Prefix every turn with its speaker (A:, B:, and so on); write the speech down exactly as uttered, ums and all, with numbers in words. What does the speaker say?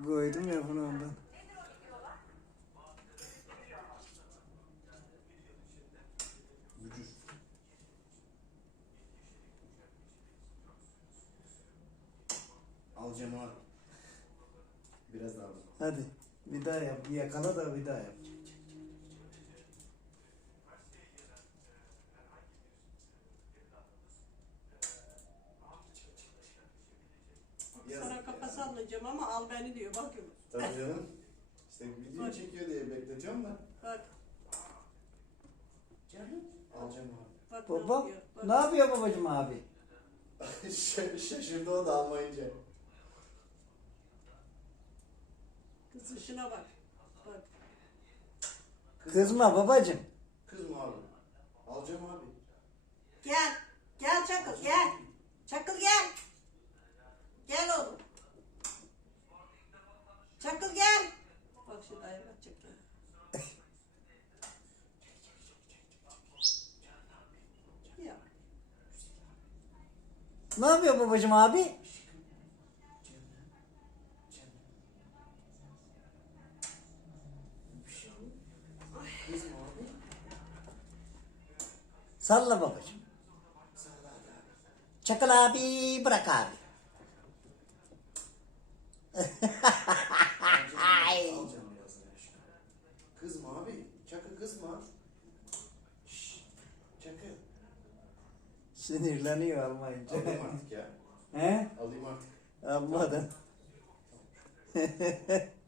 A: Koydum ya bunu ondan.
B: Vücut. Alacağım abi. Biraz daha al.
A: Hadi bir daha yap. Bir yakala da bir daha yap.
C: Sana kafa sallayacağım ama al beni diyor. Bakın.
B: Tabii canım. İşte video çekiyor diye bekletiyorum da.
C: Bak.
B: Canım. Alacağım abi.
C: Bak ne
A: Baba
C: yapıyor. Bak.
A: ne yapıyor babacım abi?
B: Ş- Şaşırdı o da almayınca.
C: Kızışına bak. Bak.
A: Kızma babacım.
B: Kızma abi. Alacağım abi.
C: Gel. Gel Çakıl gel. Çakıl gel. Gel oğlum. Çakıl gel. Bak şu dayı bak Çakıl. Ya.
A: Ne yapıyor babacım abi?
B: Kızma abi.
A: Salla babacım. Çakal abi bırak abi.
B: Alacağım birazdan aşkım. Kızma abi. Çakı kızma. Şşş. Çakı.
A: Sinirleniyor almayınca.
B: Alayım artık ya.
A: He?
B: Alayım artık.
A: Almadan.